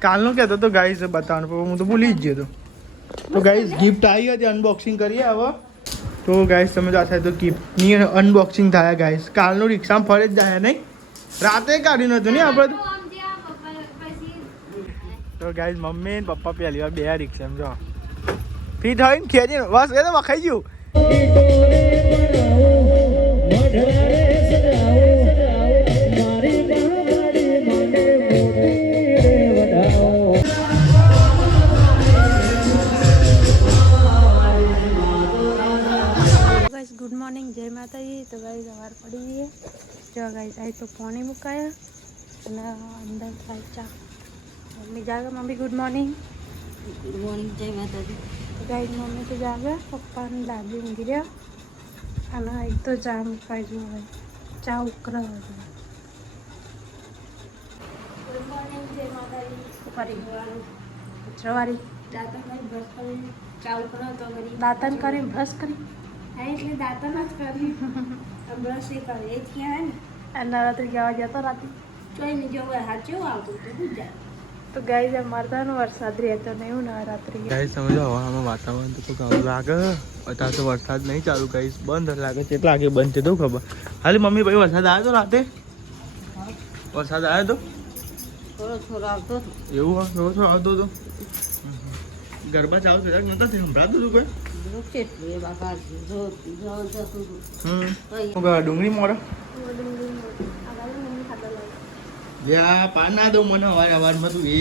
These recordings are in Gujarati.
કાલનો કહેતો તો ગાઈસ બતાવવાનું પણ હું તો ભૂલી જ ગયો તો ગાઈસ ગિફ્ટ આવી હતી અનબોક્સિંગ કરીએ હવે તો ગાઈસ તમે જો થાય તો ગિફ્ટની અનબોક્સિંગ થાય ગાઈસ કાલનું રિક્ષામાં ફરે જ જાય નહીં રાતે કાઢ્યું નતું ને આપણે તો ગાઈસ મમ્મી ને પપ્પા પહેલી વાર બે રિક્ષામાં જો ફી થઈને ખેંચીને બસ એ તો વખાઈ ગયું ગુડ મોર્નિંગ જય માતાજી તો ગાઈસ સવાર પડી ગઈ જો ગાઈસ આ તો પાણી મુકાયા અને અંદર થાય ચા મમ્મી જાગે મમ્મી ગુડ મોર્નિંગ જય માતાજી તો ગાઈસ મમ્મી તો જાગે પપ્પાને દાદી ઊંઘી રહ્યા અને એક તો ચા મુકાઈ જો ચા ઉકળે ગુડ મોર્નિંગ જય માતાજી ફરી સવારી દાંતન કરી બ્રશ કરી એટલે દાંતન જ કરી બ્રશ એ કરે એ થયા ને અને નવરાત્રી જવા જતો રાતે જોઈને જોવા સાચું આવતું હતું તો ગાઈસ મરદાનો વરસાદ રહેતો નહીં હું નવરાત્રી ગાઈસ સમજો હવામાં વાતાવરણ તો કેવું લાગે અત્યારે તો વરસાદ નહીં ચાલુ ગાઈસ બંધ લાગે છે એટલે આગે બંધ છે તો ખબર હાલી મમ્મી ભાઈ વરસાદ આવ્યો તો રાતે વરસાદ આવ્યો તો થોડો આવતો એવું થોડો આવતો હતો ગરબા ચાલુ થયા નતા સંભળાતું હતું કોઈ ડુંગળી મોડો પાર ના દઉં મને અવાર અવારમાં તું એ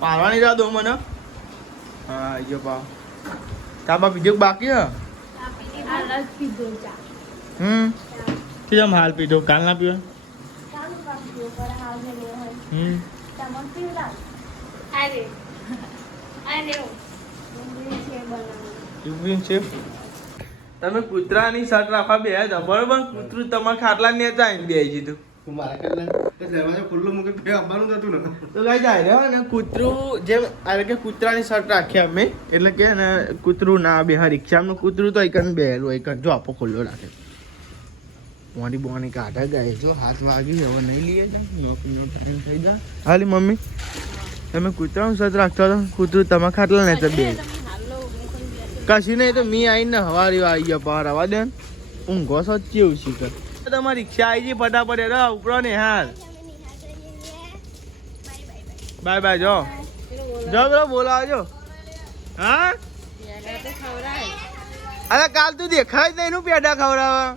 પારવાની રાહ દઉં મને હા જો પા ચા બા પીધો બાકી કેમ હાલ પીધો કાલ ના પીવા તમે કૂતરાની શર્ટ રાખવા બે બરોબર કૂતરું તમારા ખાટલા ને આવીને બે જીધું તો ગાઈ જાય ને કૂતરું જેમ આવે કે કૂતરાની શર્ટ રાખી અમે એટલે કે ને કૂતરું ના બે હા રિક્ષામાં કૂતરું તો એકન બેહેલું એકન જો આપો ખુલ્લો રાખે મોડી બોની કાઢા ગાય જો હાથ વાગી હવે નહીં લઈએ નોકરીનો ટાઈમ થઈ જાય હાલી મમ્મી તમે કૂતરાનું શર્ટ રાખતા હતા કૂતરું તમારા ખાટલા ને બે કશું નહીં તો મી આવીને હવારી આવી ગયા બહાર આવવા દે ઊંઘો સચ કેવું શીખર તમારી રિક્ષા આવી ગઈ ફટાફટ એ ઉપરો ને હાલ બાય બાય જો પેલો બોલાવજો હા અરે કાલ તું દેખાય જ નહીં નું પેડા ખવડાવવા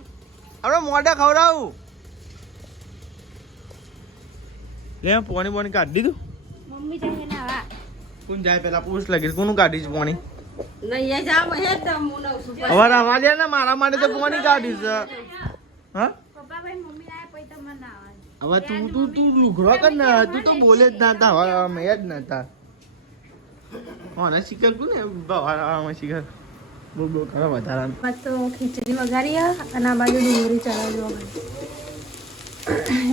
આપણે મોઢા ખવડાવું લે પોણી પોણી કાઢી દીધું મમ્મી જાય ના કોણ જાય પેલા પૂછ લાગી કોનું કાઢીશ પોણી નહીં જાવ હે તો હું નવ છું હવે રવા દે ને મારા માટે તો પોણી કાઢીશ હા પપ્પા ભાઈ મમ્મી આયા પછી તમને ના આવે હવે તું લુઘડો કર ને તું તો બોલે જ ના હતા હવે અમે જ ના હતા હા શીખર કોને બહાર શીખર બહુ ખરાબ વધારા બસ તો ખીચડી વઘારી અને આ બાજુ ડુંગળી ચડાવજો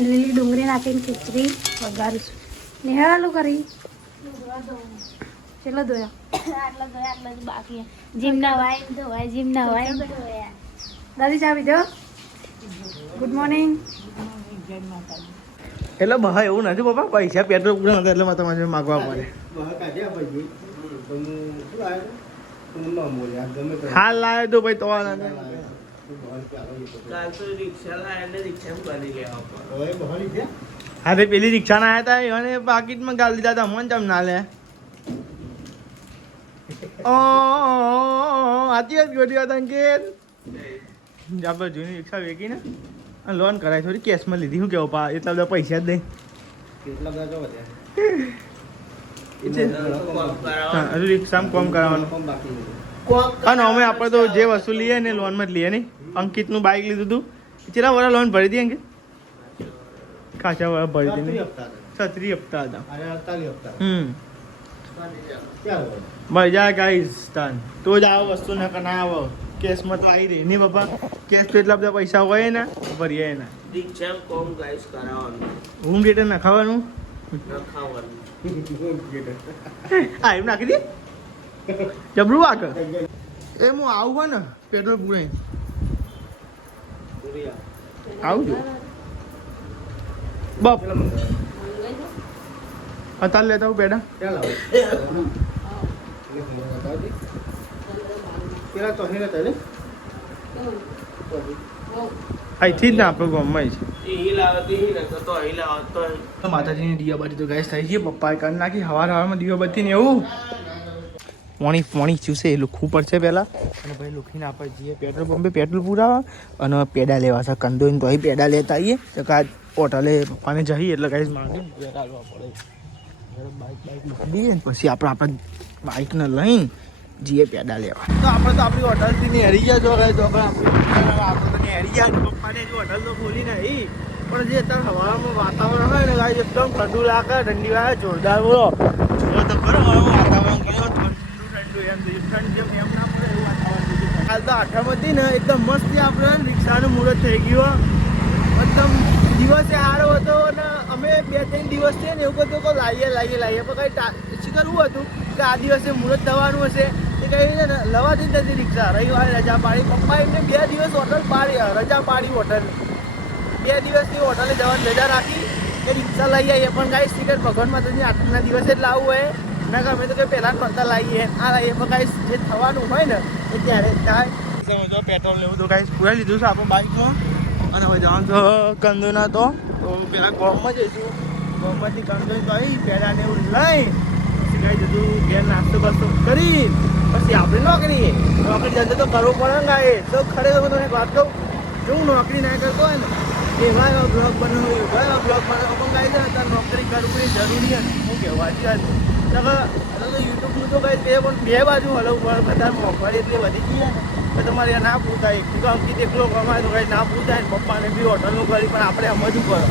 લીલી ડુંગળી નાખીને ખીચડી વઘારીશું નિહાળાલું કરી ચલો ધોયા આટલા જ બાકી જીમ ના વાય દાદી ચા પીધો ગુડ મોર્નિંગ એટલે બહા એવું નથી પપ્પા પૈસા પેટ્રોલ પૂરા હતા એટલે તમારે માગવા પડે હાલ લાવે તો ભાઈ તો હા તે પેલી રિક્ષા ના આવ્યા હતા અને પાકીટમાં ગાલી દીધા હતા મને ચમ ના લે આતી જ ગોટી હતા અંકેત આપણે જૂની રિક્ષા વેચી ને લોન કરાય થોડી કેશમાં લીધી શું કેવું પા એટલા બધા પૈસા જ દઈ હજુ રિક્ષામાં કોમ કરાવવાનું અને અમે આપણે તો જે વસ્તુ લઈએ ને લોનમાં જ લઈએ નહીં અંકિતનું બાઇક લીધું હતું કેટલા વાળા લોન ભરી હતી અંકિત ખાસા વાળા ભરી હતી 36 હપ્તા હતા મજા ગાઈસ તાન તો જ આવો વસ્તુ ના ના આવો કેશમાં તો આવી રહી નહીં બાપા કેશ તો એટલા બધા પૈસા હોય ને ભરીએ ને રિક્ષામાં કોમ ગાઈસ કરાવવાનું રૂમ ડેટર નખાવાનું હા એમ નાખી દે જબરું વાક એ હું આવું હોય ને પેટ્રોલ પૂરાઈ આવું છું બાપ અત્યારે લેતા હું પેડા પેલા તો અહીં લેતા અહીંથી જ ને આપણે ગામમાં છે માતાજીની દીવાબત્તી તો ગાઈસ થઈ ગઈ પપ્પાએ કરી નાખી હવારમાં દીવાબત્તી ને એવું પોણી ચૂસે એ લુખવું પડશે પહેલાં અને ભાઈ લુખીને આપણે જઈએ પેટ્રોલ પંપે પેટ્રોલ પુરાવા અને પેડા લેવા છે કંદોઈને તો અહીં પેડા લેતા આવીએ તો કાં હોટલે પપ્પાને જઈએ એટલે કાંઈ માંગીને પેડા લેવા પડે બાઇક મૂકી ને પછી આપણે બાઇકને લઈને જઈએ પેડા લેવા તો આપણી હોટલથી નેહરી ગયા જો તો આપણે તો નેહરી ગયા પપ્પાને જો હોટલ તો ખોલી નહીં પણ જે અત્યારે હવામાં વાતાવરણ હોય ને ગાય એકદમ ઠંડુ લાગે ઠંડી વાગે જોરદાર બોલો તો ખરો વાતાવરણ કયો ઠંડુ એમ ઠંડ એમ ના પડે એવું વાતાવરણ હાલ તો આઠમ હતી ને એકદમ મસ્ત આપણે રિક્ષાનું મુહૂર્ત થઈ ગયું એકદમ દિવસે સારો હતો અને અમે 2-3 દિવસ છે ને એવું બધું લાવીએ પણ કંઈ શીખરવું હતું કે આ દિવસે મુહૂર્ત થવાનું હશે એ કંઈ ને લવાતી જ નથી રિક્ષા રવિવારે રજા પાડી પપ્પા એમને 2 દિવસ હોટલ પાડી રજા પાડી હોટલ 2 દિવસની હોટલે જવાની રજા રાખી કે રિક્ષા લઈ આવીએ પણ કાંઈ ટિકિટ ભગવાન માતાજી આઠમના દિવસે જ લાવવું હોય ના કે અમે તો કંઈ પહેલાં નહોતા લાવીએ આ લાવીએ પણ કાંઈ જે થવાનું હોય ને એ ત્યારે થાય પેટ્રોલ લેવું તો કાંઈ પૂરા લીધું છે આપણે બાઇકમાં અને હવે જવાનું તો કંદોના તો પેલા ગોમમાં જઈશું ગોમમાંથી કંદોઈ તો આવી પહેલાં એવું લઈ પછી કાંઈ જતું ઘેર નાસ્તો બાસ્તો કરી પછી આપણે નોકરી જતો તો કરવો પડે ને એ તો ખરેખર તમને વાત કહું જો હું નોકરી ના કરતો હોય ને એવા બ્લોગ બનાવું એવા બ્લોગ બનાવો પણ કાંઈ છે અત્યારે નોકરી કરવી જરૂરી છે શું કહેવું વાંચી વાત તો યુટ્યુબનું તો કાંઈ તે પણ બે બાજુ હલવું પડે બધા મોંઘવારી એટલી વધી ગઈ ને તો તમારે ના પૂછાય તો અંકિત એકલો કમાય તો કંઈ ના પૂછાય ને પપ્પાને બી હોટલનું કરી પણ આપણે સમજવું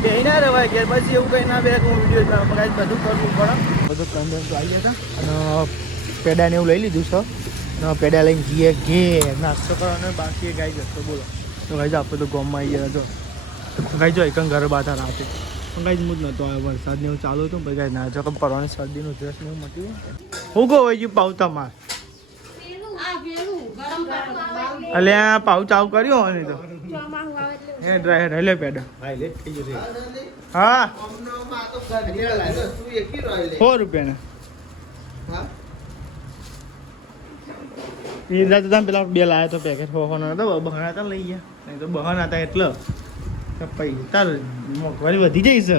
પડે બે ના રહેવાય કે પછી એવું કંઈ ના બે હું વિડીયો કાંઈ બધું કરવું પડે બધું કંદન તો આવી હતા અને પેડાને એવું લઈ લીધું છે અને પેડા લઈને જઈએ ઘેર નાસ્તો કરવાનો બાકી ગાઈ જતો બોલો તો ગાઈ આપણે તો ગોમમાં આવી ગયા તો ગાઈ જો એક ઘર બાધા રાતે પણ કાંઈ જ મૂજ નહોતો આવ્યો વરસાદ ને એવું ચાલુ હતું પછી કાંઈ ના જો પરવાની શરદીનું ડ્રેસ ને એવું મટી હું કહું ગયું પાવતા માર એટલે આ પાઉ ચાવ કર્યો હોય તો એ ડ્રાઈવર હેલે પેડા હા 100 રૂપિયાના પીઝા તો તમે પેલા 2 લાવ્યા તો પેકેટ હોવાના હતા બહાના હતા લઈ ગયા નહીં તો બહાના હતા એટલે પૈસા મોંઘવારી વધી જાય છે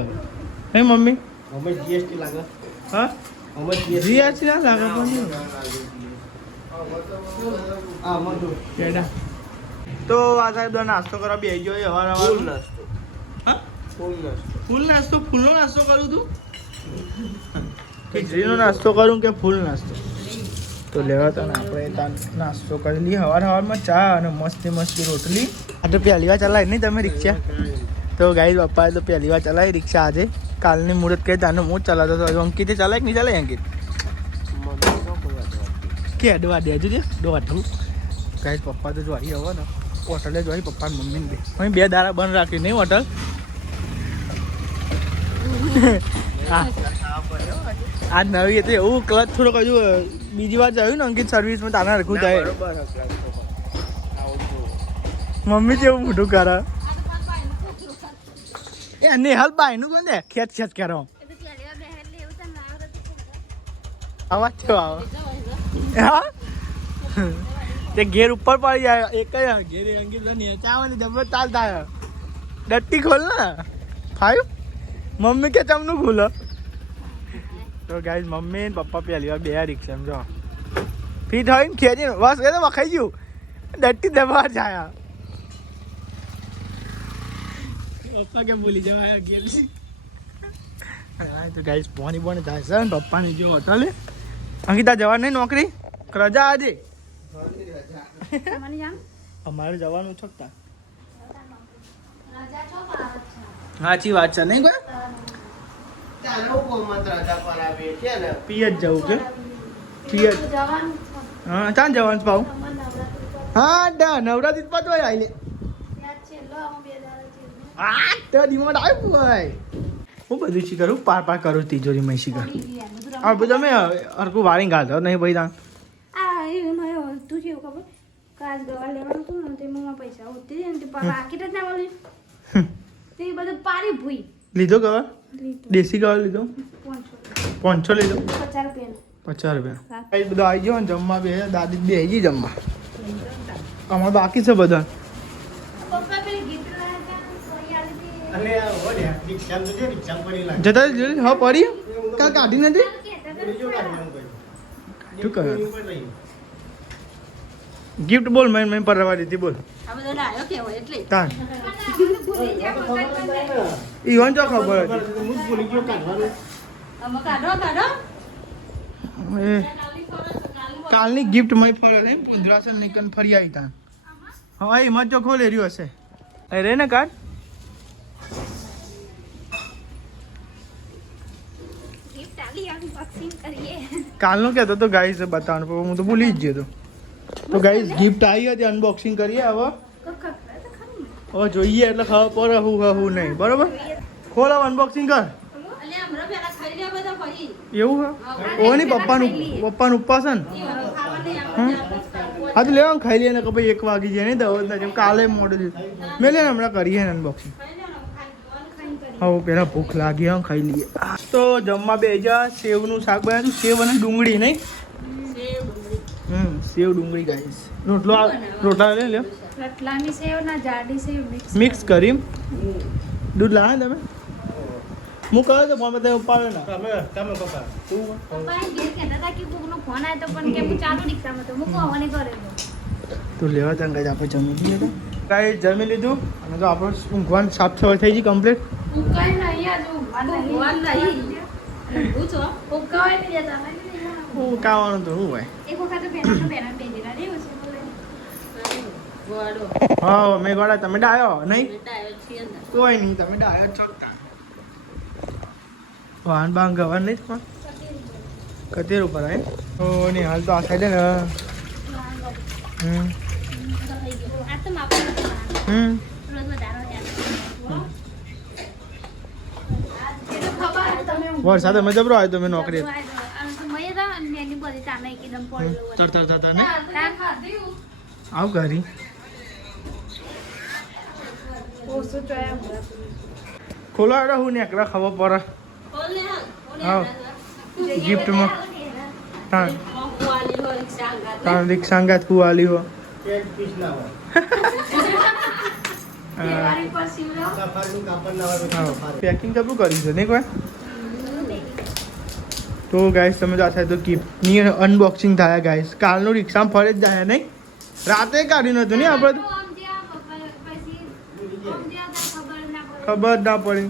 હે મમ્મી જીએસટી લાગે હા જીએસટી ના લાગે પણ તો આ સાહેબ નાસ્તો કરવા બેસી ગયો હવાર ફૂલ નાસ્તો ફૂલનો નાસ્તો કરું તું ખીચડીનો નાસ્તો કરું કે ફૂલ નાસ્તો તો લેવા તો આપણે નાસ્તો કરી લઈએ હવારમાં ચા અને મસ્તી રોટલી આ તો પહેલી વાર ચલાવી નહીં તમે રિક્ષા તો ગાઈ પપ્પાએ તો પહેલી વાર ચલાવી રિક્ષા આજે કાલની મુહૂર્ત કહી તાનો હું જ ચલાવતો હતો અંકિતે ચલાય કે નહીં ચલાય અંકિત કે અડવા દેજો છે દોઢું ગાઈ પપ્પા તો જોઈ હવે ને હોટલે જોઈ પપ્પા મમ્મીને બે અહીં 2 દાડા બંધ રાખી નહીં હોટલ આ નવી હતી એવું ક્લચ થોડુંક હજુ બીજી વાર જોયું ને અંકિત સર્વિસમાં તાના રખું જાય મમ્મી જેવું મોટું કરે એ નેહલ બાયનું કોણ દે ખેત કરો અવાજ કેવો આવે હા તે ઘેર ઉપર પડી જાય એક જ ઘેર અંકિત ચાવવાની દબર ચાલતા ડટ્ટી ખોલ ને 5 મમ્મી કે તમનું ખુલો તો ગાઈઝ મમ્મી ને પપ્પા પહેલી વાર બે રિક્ષામાં જો ફીટ હોય ને ખેંચીને બસ એ તો વખાઈ ગયું ડટ્ટી દબાર જાય પપ્પા કે ભૂલી જવાય ગેમ તો ગાઈઝ પોણી જાય છે ને પપ્પાની જો હોટલે અંકિતા જવા નહીં નોકરી રજા આજે અમારે જવાનું છોકતા સાચી વાત છે નહીં કોઈ પિયત જવું કે પિયત હા ચાલ જવાનું પાઉ હા નવરાત્રી પાછો આવી હા તો ડિમાન્ડ આવ્યું ભાઈ હું બધું શીખરું પાર કરું તિજોરી માં શીખર આ બધું અમે હરકું વાળી ગાતો નહીં ભાઈ તાન તું કેવું ખબર કાચ ગવા લેવાનું હતું ને તેમાં પૈસા હોતી ને તે પાકીટ જ ના મળી તે બધું પારી ભૂઈ લીધો ગવા દેશી ગવા લીધો 500 500 લઈ લો. 50 રૂપિયાનું. 50 રૂપિયા. એ બધું આવી ગયો ને જમવા બે દાદી બે આવી ગઈ જમવા. અમારે બાકી છે બધા. પપ્પા પેલી ગિફ્ટ લાવ્યા હતા, સોઈ આલી હતી. જતા જોઈ હા પડી કાં કાઢી નથી શું કહે ગિફ્ટ બોલ મેં પરવા દીધી બોલ આ બધો લાયો કેવો એટલે તાન ભૂલી ગયા મકાન. ઈવન તો ખબર હતી અમે કાઢો એ કાલની ગિફ્ટ મય ફર્યો ને પુંજરાસન નિકન ફરી આવી તાન હા એમાં જો ખોલે રહ્યો હશે અરે ને કાઢ ગિફ્ટ આલી અનબોક્સિંગ કરીએ. કાલનો કહેતો તો ગાઈસ બતાવવાનું પણ હું તો ભૂલી જ ગયો તો ગાઈસ ગિફ્ટ આવી હતી અનબોક્સિંગ કરીએ હવે જોઈએ એટલે ખબર પડે હું નહીં બરોબર ખોલ અનબોક્સિંગ કર અલ્યા હમણાં પેલા ખાઈ લે બધા ભાઈ. એવું હે ઓ નહીં પપ્પાનું ઉપવાસ છે ને ખાવા નહીં હમ? આપણે હા તો લેવા ખાઈ લઈએ ને કે ભાઈ 1 વાગી જાય ને દવા જેમ કાલે મોડું થયું મેં લે હમણાં કરીએ ને અનબોક્સિંગ હવે પેલા ભૂખ લાગી હા ખાઈ લઈએ તો જમવા બે જા સેવનું શાક બનાવ્યું સેવ અને ડુંગળી નહીં સેવ ડુંગળી ગાઈસ રોટલા લઈ લ્યો રતલામી સેવ ના જાડી સેવ મિક્સ કરી દૂધ લાવે તમે હું કહ્યું તો ફોન બધા ઉપાડે ના પપ્પા ઘેર કહેતા હતા કે કોકનો ફોન આવ્યો તો પણ કે હું ચાલુ રિક્ષામાં તો હું કોને કરેલો. તું લેવા ત્યાં ગાઈસ આપણે જમી લઈએ તો ગાઈસ જમી લીધું અને તો આપણે ઊંઘવાનું સાફ સફાઈ થઈ ગઈ કમ્પ્લીટ ઉકાઈ નહીં આજુ ભગવાન નહીં પૂછો ઉકાઈ નહીં જતા હું કાવાનું તો શું હોય એક વખત બેના બેજેલા રે છે બોલે હા મેં ગોળા તમે ડાયો નહીં કોઈ નહીં તમે ડાયો છો વાહન બાંગ ગવા નહીં પણ કતેર ઉપર આવે તો નહીં હાલ તો આ સાઈડે ને આ તો માપા હમ રોજ વધારો ખબર તમે વરસાદ અમે જબરો આવ્યો તો મેં નોકરી મય રા નેની બધી તાને એકદમ પડ્યો તરતર થતા ને તાન ખાધું આવ કરી ઓસો ચોયા ખોલો એટલે હું નીકળે ખબર પડે હા ગિફ્ટમાં તાન રિક્ષા અંગાત કુવાલી હો પેકિંગ કેટલું કર્યું છે નહીં કોઈ તો ગાઈસ તમે તો આ તો ગિફ્ટની અનબોક્સિંગ થાય ગાઈસ કાલનું રિક્ષામાં ફરે જ જાય નહીં રાતે કાઢ્યું નતું નહીં આપણે ખબર જ ના પડી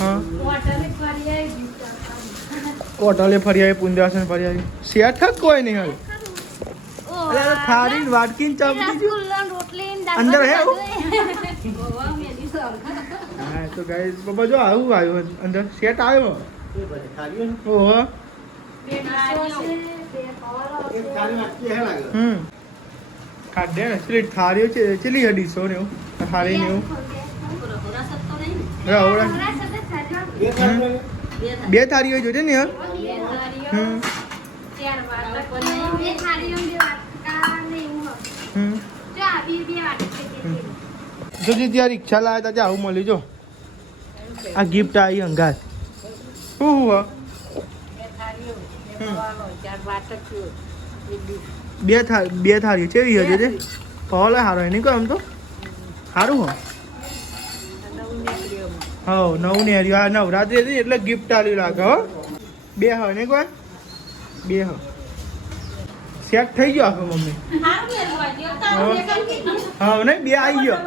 હા હોટલે ફરી આવી પુંજાસન ફરી આવી શેઠ જ કોઈ નહીં હાલ અરે થાળી વાટકી ચાપડી અંદર હે હા તો ગાઈસ બાબા જો આવું આવ્યું અંદર સેટ આવ્યો ઓહો ખાડે ને સ્લીટ થાળીઓ છે ચેલી અઢીસો ને એવું થાળી ને એવું બે થાળીઓ જોજે ને યાર જો જે ત્યાં રિક્ષા લાવ્યા હતા ત્યાં આવું મળ્યું જો આ ગિફ્ટ આવી અંગાત શું બે થાળીઓ છે હજુ છે પહોલે સારો નહીં કોઈ આમ તો સારું હો હા નવું ને આ નવરાત્રી હતી એટલે ગિફ્ટ આલ્યું લાગે હો બે હ ને કોઈ બે હ સેટ થઈ ગયો આખો મમ્મી હા ને બે આવી ગયો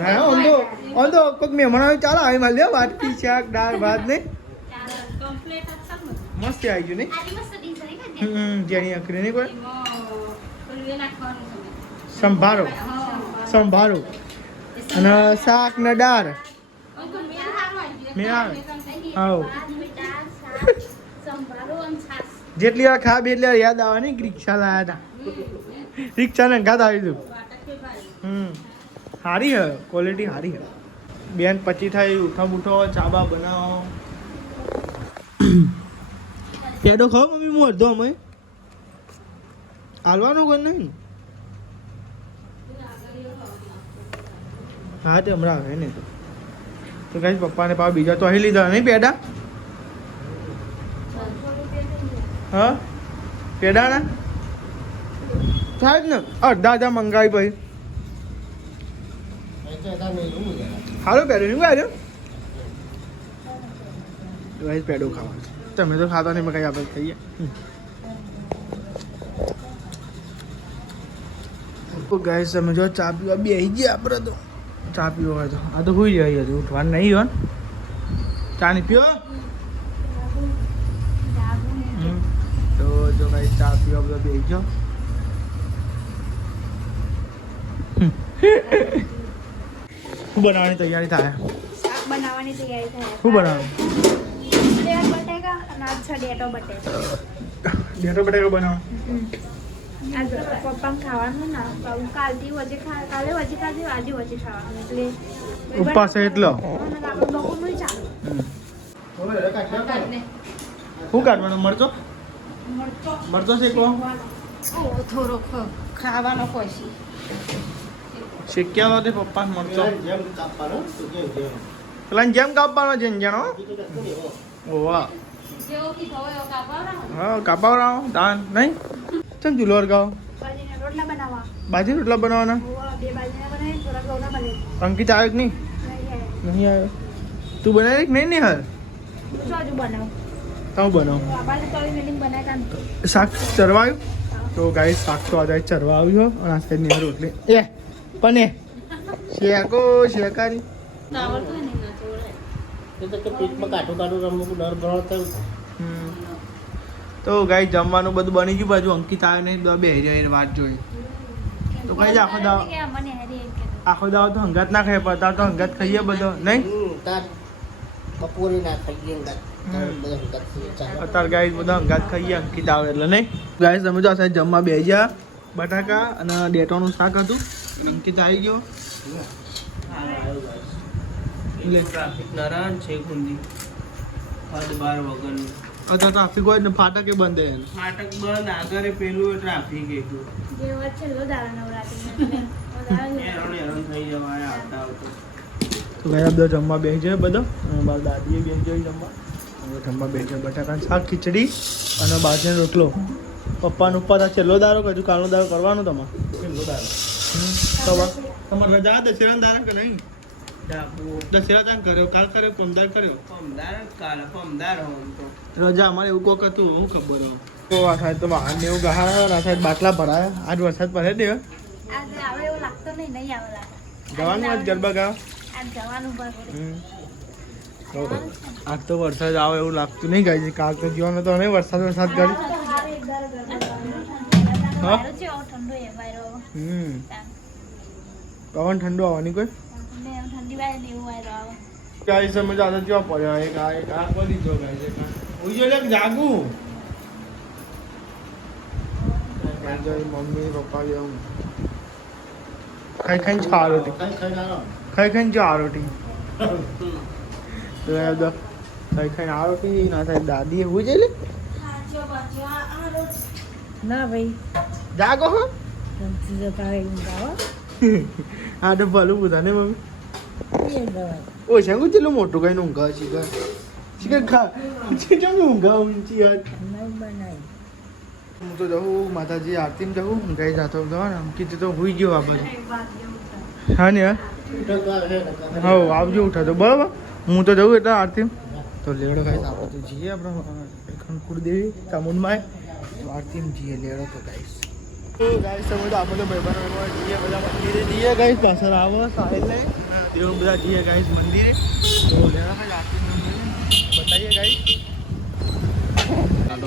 હા ઓન તો કોઈક મહેમાન આવે ચાલો આવી માલ લ્યો વાટકી શાક દાળ ભાત ને મસ્ત આવી ગયું નહીં જેની અખરી નહીં કોઈ સંભારો અને શાક ને દાળ જેટલી વાર ખા એટલી વાર યાદ આવે ને રિક્ષા લાયા હતા રિક્ષા ને ઘાત આવી દઉં સારી હે ક્વોલિટી સારી હે બેન પછી થાય ઉઠો બુઠો ચાબા બનાવો પેડો ખાઓ મમ્મી હું અડધો અમે હાલવાનું કોઈ નહીં હા તે હમણાં આવે ને તો તો ગાઈસ પપ્પાને પાવ બીજા તો અહીં લીધા નહીં પેડા હા પેડા ના સાહેબ ને અડધા મંગાવી પછી હાલો પેડો નહીં ગાય ગાઈસ પેડો ખાવા તમે તો ખાતા નહીં કઈ આપણે ખાઈએ ગાઈસ તમે જો ચા પીવા બે આવી ગયા આપણે તો ચા પીવો હોય તો આ તો હોઈ જાય હજુ ઉઠવાનું નહીં હોય ચા નહીં પીવો તો જો ગાઈસ ચા પીવા બધા બે ગયો શું બનાવવાની તૈયારી થાય શાક બનાવવાની તૈયારી થાય શું બનાવવાનું બટેકા અને આજ છે ડેટો બટેકા બનાવો આજ પપ્પાને ખાવાનું ના કાલે વજે ખાધી આજે વજે ખાવાનું એટલે ઉપવાસ છે એટલો આપણે બપોરનું ચાલે શું કાઢવાનો મરચો મરચો શેકવો થોડો ખાવાનો પછી શેક્યા તે પપ્પા મરચો પેલા જેમ કાપવાનો છે જાણો ઓવા હા કાપાવરાવો દાન નહીં ચમ ચૂલો ગાવ રોટલા બનાવવા બાજી રોટલા બનાવવાના બે બાજરીના બનાવી થોડા ઘઉંના બનાવી અંકિત આવ્યો કે નહીં નહીં આવ્યો તું બનાવી કે નહીં હાલ શું હજુ બનાવું તું બનાવ આપણે તો મિલિંગ બનાવ્યા શાક ચરવાયું તો ગાઈ શાક તો આજે ચરવા આવ્યો અને આ સાઈડની રોટલી એ પણ એ શેકો શેકારી આવડતું નહીં તો ગાઈ જમવાનું બધું બની ગયું બાજુ અંકિત આવે નહીં બે જાય વાત જોઈ તો કઈ આખો દાવ આખો દાવ તો હંગાત ના ખાઈ પડતા તો હંગાત ખાઈએ બધો નહીં બપોરે ના ખાઈએ અત્યારે ગાઈ બધા હંગાત ખાઈએ અંકિત આવે એટલે નહીં ગાઈ તમે જો આ સાઈડ જમવા બે ગયા બટાકા અને ડેટોનું શાક હતું અંકિત આવી ગયો ટ્રાફિક નારાયણ છે ગુંદી હદ બાર વગરનું અત્યારે ટ્રાફિક હોય ને ફાટકે બંધ હે ફાટક બંધ આગળ પેલું ટ્રાફિક એટલું જે વાત છેલ્લો દાડા નવરાત્રી હેરાન થઈ જવાય આવતા આવતા તો ભાઈ બધા જમવા બેસી જાય બધા અને મારા દાદીએ બેસી જાય જમવા જમવા બેસી જાય બટાકાનું શાક ખીચડી અને બાજરીનો રોટલો પપ્પાનો ઉપર આ છેલ્લો દારો કે હજુ કાલનો દારો કરવાનો તમારે છેલ્લો દારો તમારે રજા દશેરા દારા કે નહીં દશેરા તાન કર્યો કાલ કર્યો પમદાર કર્યો પમદાર હોમ તો રજા અમારે એવું કોક હતું હું ખબર હોય તો આ સાઈડ તો વાહન ને એવું ગહાયા આ સાઈડ બાટલા ભરાયા આજ વરસાદ પડે દે આજે આવે એવું લાગતું નહીં આવે લાગે જવાનું આજ ગરબા ગાવા આજ જવાનું આજ તો વરસાદ આવે એવું લાગતું નહીં ગાય કાલ તો જીવાનો તો નહીં વરસાદ કરી હા ઠંડુ એ વાયરો પવન ઠંડુ આવવાની કોઈ ઠંડી વાય ને એવું વાયરો આવે ગાય સમજ આદત જોવા પડ્યો એક આ બધી જો ગાય છે ઉઈ જો લેક જાગુ મમ્મી પપ્પા લેવું ખાઈ ચા રોટી ખાઈ ચા રોટી ખાઈ આ રોટી ના થાય દાદી એવું છે લે ના ભાઈ જાગો હો આ તો ભલું બધા ને મમ્મી ઓ શંકુ ચેલું મોટું કઈ ઊંઘા શીખર શીખર ખા કેમ ઊંઘા ઊંચી યાર હું તો જવું માતાજી આરતીમાં જવું ઊંઘાઈ જતો ને કીધું તો હોઈ ગયો આ બધું હા ને હા આવજો ઉઠા તો બરાબર હું તો જવું એટલે આરતી તો લેવડો ખાઈ આપણે તો જઈએ આપણે ખણકુળદેવી ચામુંડમાં આરતીમાં જઈએ લેવડો તો ગાઈશ તો ગાઈશ તમે તો આપણે તો ભાઈબંધો જઈએ બધા મંદિરે જઈએ ગાઈશ પાછળ આવો સાહેબ લઈ દેવ બધા જઈએ ગાઈશ મંદિરે તો લેવડો ખાઈ આરતી બતાવીએ ગાઈશ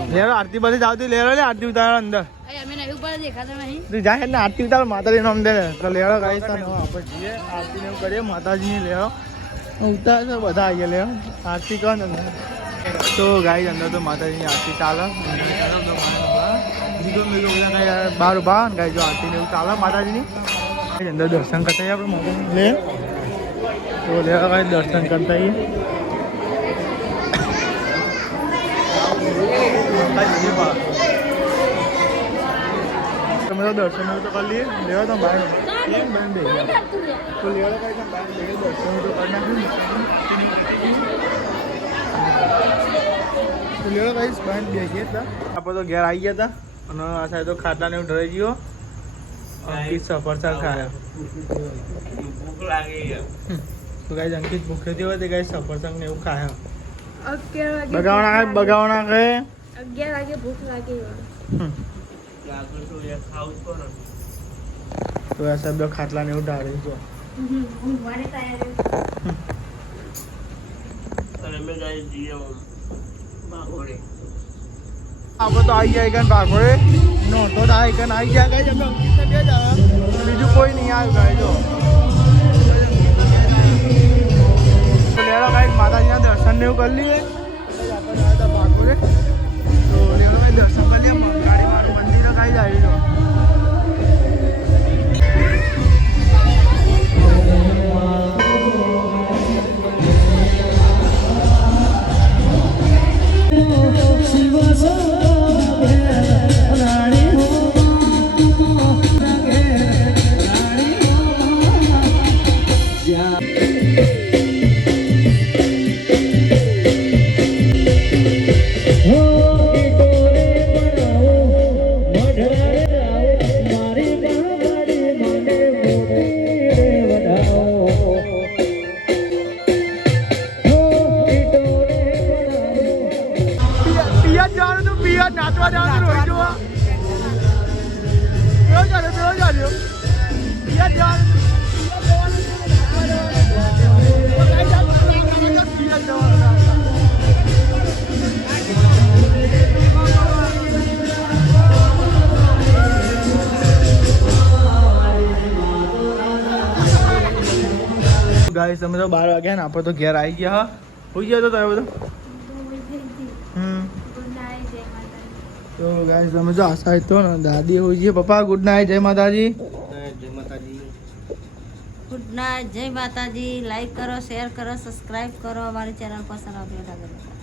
લેવડો આરતી બધી જાવતી લેવડો લે આરતી ઉતાર અંદર તું જાય ને આરતી ઉતાર માતાજી નામ દે તો લેવડો ગાઈશ આપણે જઈએ આરતી ને એવું કરીએ માતાજીની લેવડો ઉતાર છે બધા આવીએ લેવો આરતી કર ને તો ગાઈસ અંદર તો માતાજીની આરતી ચાલે બાર ઉભા ગાય જો આરતી ને એવું ચાલે માતાજીની અંદર દર્શન કરતા આપણે માતાજી લે તો લેવા ગાય દર્શન કરતા તમે તો દર્શન તો કરી લઈએ લેવા તો બહાર એમ બંધ થઈ ગયા તો લેવડો કઈ ના બંધ થઈ ગયો તો કરી નાખ્યું તો લેવડો કઈ બંધ થઈ ગયા હતા આપણે તો ઘેર આવી ગયા હતા અને આ સાઈડ તો ખાટલાને એવું ડરાઈ ગયો અંકિત સફરસન ખાયા ભૂખ લાગી તો ગાઈસ અંકિત ભૂખ્યો થયો હોય તો ગાઈસ સફરસન ને એવું ખાયા 11 વાગે બગાવણા કહે 11 વાગે ભૂખ લાગી લાગે તો એ ખાવું જ પડે તો આ સાહેબ ખાટલાને એવું ડાળી જો ઊંઘવાની તૈયારી અને મેં ગાઈ જઈએ બાગોડે આપણે તો આવી ગયા કન ભાગોડે નો તો આવી કન આવી ગયા ગાઈસ અમે અંકિતને બે જ આવ્યા બીજું કોઈ નહીં આવ્યું ગાઈસ જો લેવડો ગાઈસ માતાજીના દર્શન ને એવું કરી લઈએ આપણે આવ્યા હતા ભાગોડે તો લેવડો ગાઈસ દર્શન કરી લઈએ ગાડી મારું મંદિર ગાઈસ આવી જો નાચવા જવાનું રોઈ જોવા ગાઈસ તમે તો 12 વાગ્યા ને આપણે તો ઘેર આવી ગયા હા હોઈ ગયા તો તમે બધો તો ગાઈસ તમે જો આ સાઈડ તો ને દાદી હોઈ ગઈ પપ્પા ગુડ નાઇટ જય માતાજી ગુડ નાઇટ જય માતાજી લાઈક કરો શેર કરો સબસ્ક્રાઇબ કરો અમારી ચેનલ પસંદ આવતી હોય તો